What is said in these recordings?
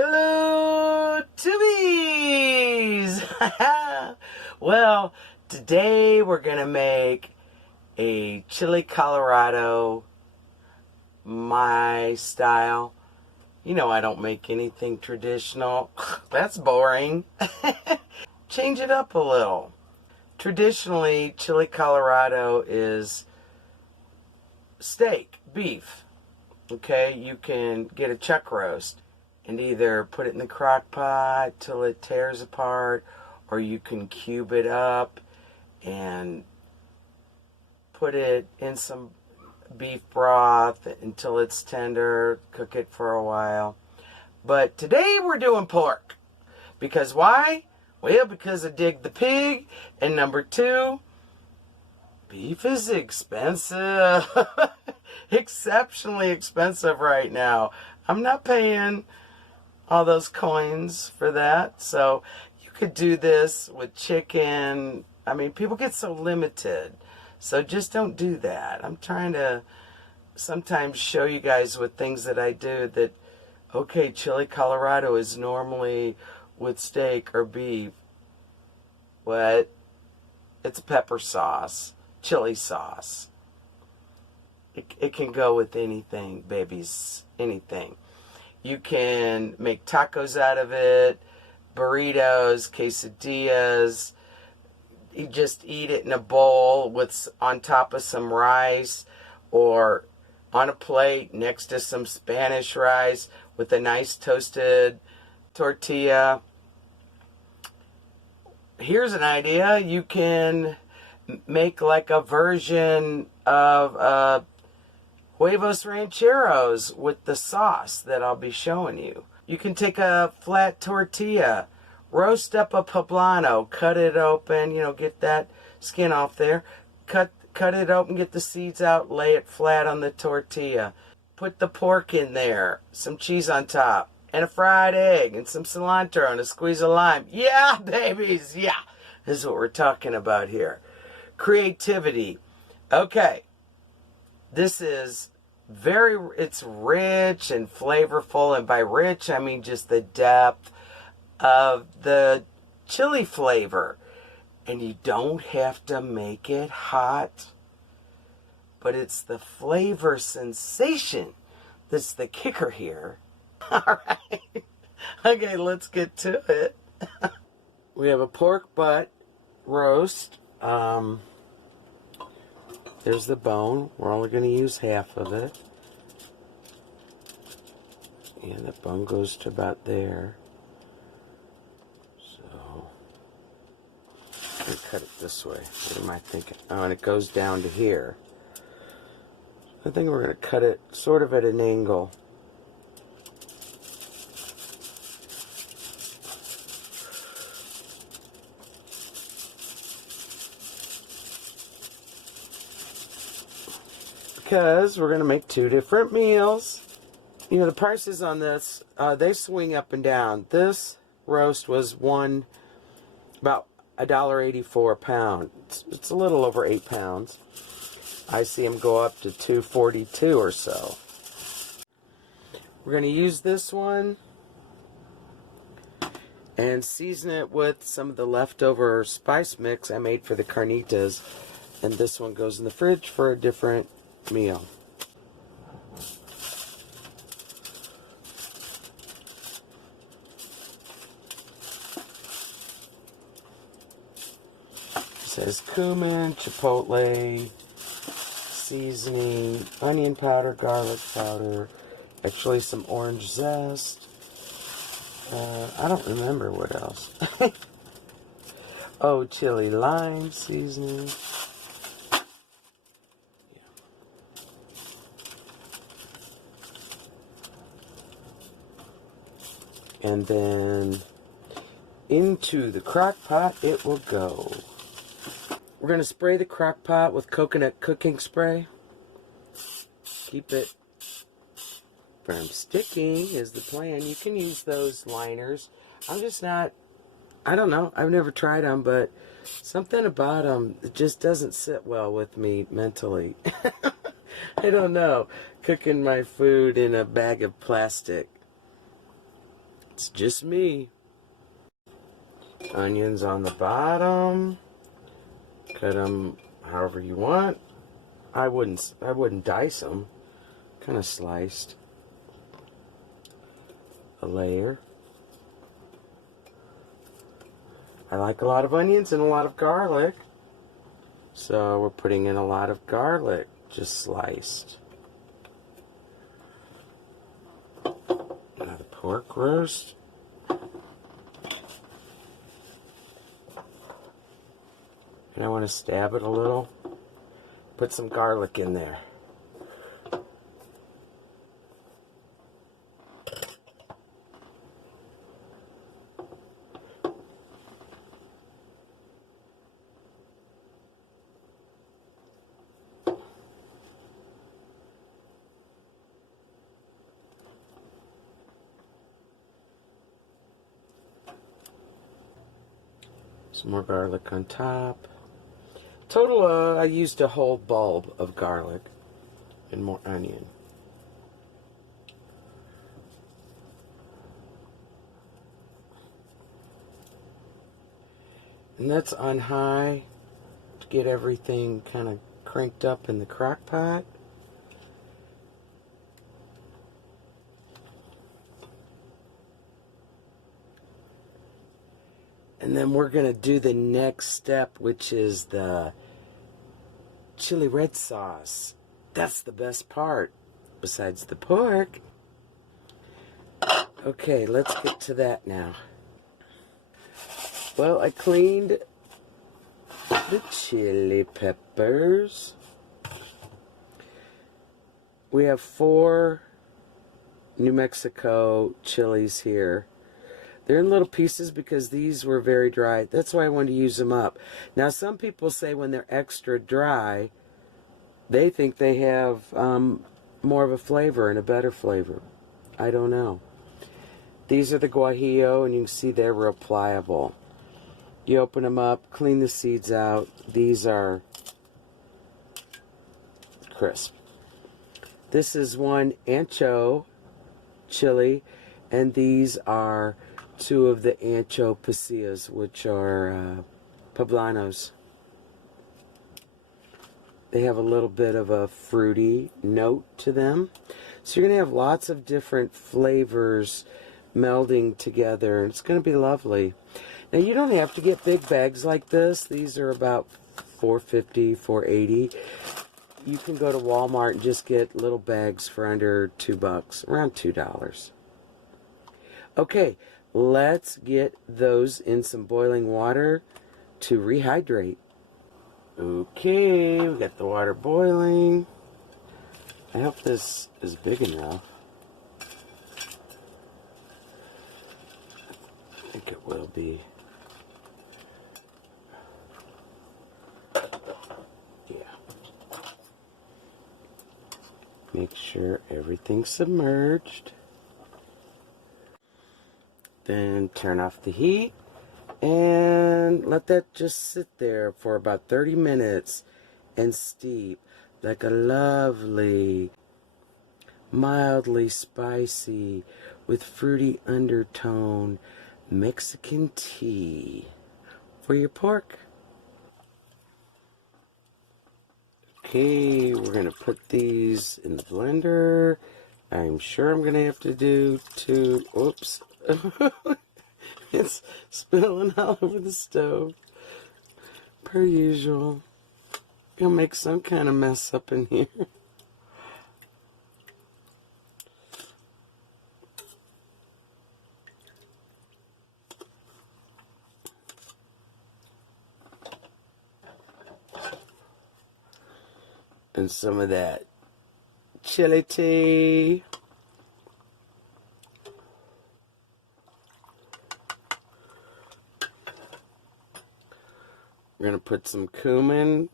Hello, Tubies! Well, today we're going to make a chili Colorado, my style. You know I don't make anything traditional. That's boring. Change it up a little. Traditionally, chili Colorado is steak, beef. Okay, you can get a chuck roast and either put it in the crock pot till it tears apart, or you can cube it up and put it in some beef broth until it's tender, cook it for a while. But today we're doing pork. Because why? Well, because I dig the pig, and number two, beef is expensive. Exceptionally expensive right now. I'm not paying all those coins for that. So you could do this with chicken. I mean, people get so limited. So just don't do that. I'm trying to sometimes show you guys with things that I do that, okay, chili Colorado is normally with steak or beef. What? It's a pepper sauce, chili sauce. It can go with anything, babies, anything. You can make tacos out of it, burritos, quesadillas. You just eat it in a bowl with on top of some rice, or on a plate next to some Spanish rice with a nice toasted tortilla. Here's an idea. You can make like a version of huevos rancheros with the sauce that I'll be showing you. You can take a flat tortilla, roast up a poblano, cut it open, get that skin off there, cut it open, get the seeds out, lay it flat on the tortilla. Put the pork in there, some cheese on top, and a fried egg, and some cilantro, and a squeeze of lime. Yeah, babies, yeah. This is what we're talking about here. Creativity. Okay. This is it's rich and flavorful, and by rich, I mean just the depth of the chili flavor. And you don't have to make it hot, but it's the flavor sensation that's the kicker here. All right. Okay, let's get to it. We have a pork butt roast. There's the bone. We're only going to use half of it. And the bone goes to about there. So, I'm going to cut it this way. What am I thinking? Oh, and it goes down to here. I think we're going to cut it sort of at an angle. Because we're going to make two different meals. The prices on this, they swing up and down. This roast was about $1.84 a pound. It's a little over 8 pounds. I see them go up to $2.42 or so. We're going to use this one and season it with some of the leftover spice mix I made for the carnitas. And this one goes in the fridge for a different meal. It says cumin, chipotle, seasoning, onion powder, garlic powder, actually some orange zest. I don't remember what else. Oh, chili lime seasoning. And then into the crock pot it will go. We're going to spray the crock pot with coconut cooking spray. Keep it from sticking is the plan. You can use those liners. I'm just not, I don't know, I've never tried them, but something about them, it just doesn't sit well with me mentally. I don't know, cooking my food in a bag of plastic. It's just me. Onions on the bottom. Cut them however you want. I wouldn't dice them. Kind of sliced. A layer. I like a lot of onions and a lot of garlic. So we're putting in a lot of garlic, just sliced. Now the pork roast. And I want to stab it a little. Put some garlic in there. Some more garlic on top. Total, I used a whole bulb of garlic and more onion. And that's on high to get everything kind of cranked up in the crock pot. And then we're going to do the next step, which is the chili red sauce. That's the best part, besides the pork. Okay, let's get to that now. Well, I cleaned the chili peppers. We have 4 New Mexico chilies here. They're in little pieces because these were very dry. That's why I wanted to use them up. Now, some people say when they're extra dry, they think they have more of a flavor and a better flavor. I don't know. These are the guajillo, and you can see they're real pliable. You open them up, clean the seeds out. These are crisp. This is one ancho chili, and these are 2 of the ancho pasillas, which are poblanos. They have a little bit of a fruity note to them. So you're going to have lots of different flavors melding together, and it's going to be lovely. Now, you don't have to get big bags like this. These are about $4.50, $4.80. You can go to Walmart and just get little bags for under $2, around $2. Okay, let's get those in some boiling water to rehydrate. Okay, we got the water boiling. I hope this is big enough. I think it will be. Yeah. Make sure everything's submerged. Then turn off the heat and let that just sit there for about 30 minutes and steep like a lovely, mildly spicy with fruity undertone Mexican tea for your pork. Okay, we're going to put these in the blender. I'm sure I'm going to have to do 2, oops. It's spilling all over the stove. Per usual. Gonna make some kind of mess up in here. And some of that chili tea. We're going to put some cumin.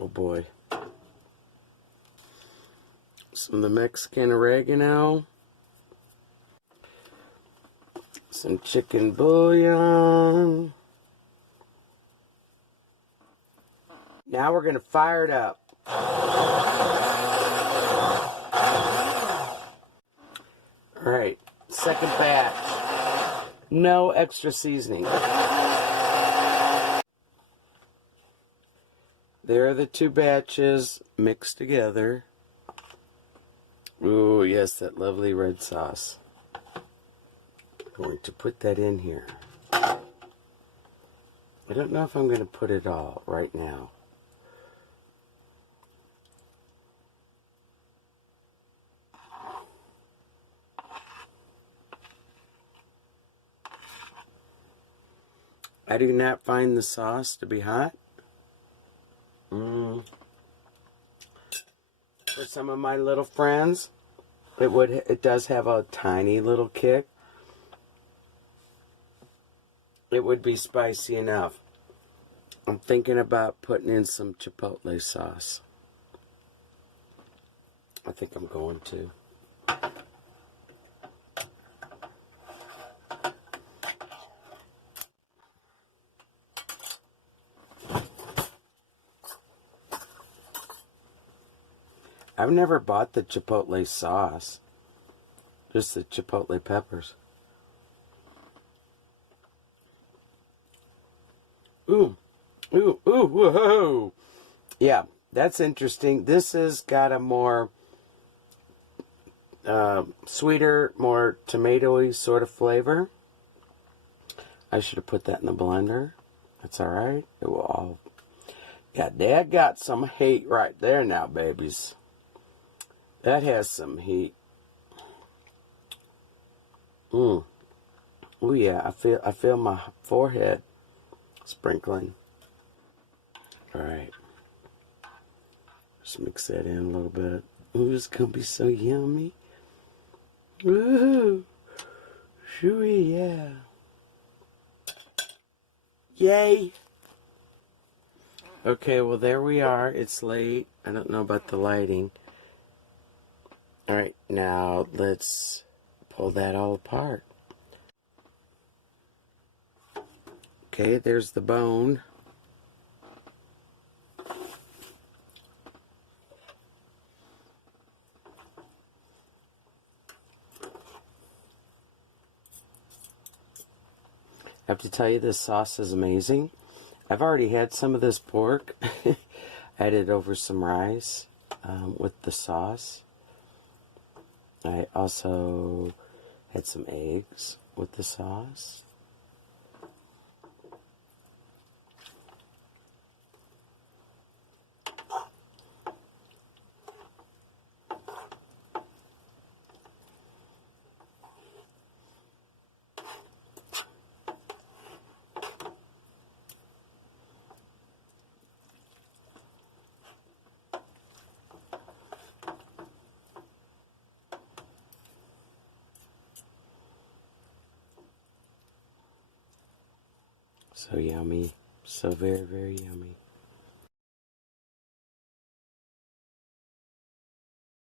Oh boy. Some of the Mexican oregano. Some chicken bouillon. Now we're going to fire it up. All right, second batch. No extra seasoning. There are the two batches mixed together. Ooh, yes, that lovely red sauce. I'm going to put that in here. I don't know if I'm going to put it all right now. I do not find the sauce to be hot. For some of my little friends, it does have a tiny little kick. It would be spicy enough. I'm thinking about putting in some chipotle sauce. I think I'm going to. I've never bought the chipotle sauce, just the chipotle peppers. Ooh, ooh, ooh, whoa! Yeah, that's interesting. This has got a more sweeter, more tomatoey sort of flavor. I should have put that in the blender. That's all right. It will all. Yeah, Dad got some heat right there now, babies. That has some heat. Oh yeah, I feel my forehead sprinkling. All right. Just mix that in a little bit. Ooh, it's gonna be so yummy. Woohoo! Shooey, yeah. Yay! Okay, well there we are. It's late. I don't know about the lighting. Alright, now let's pull that all apart. Okay, there's the bone. I have to tell you, this sauce is amazing. I've already had some of this pork. Added over some rice with the sauce. I also had some eggs with the sauce. So yummy. So very, very yummy.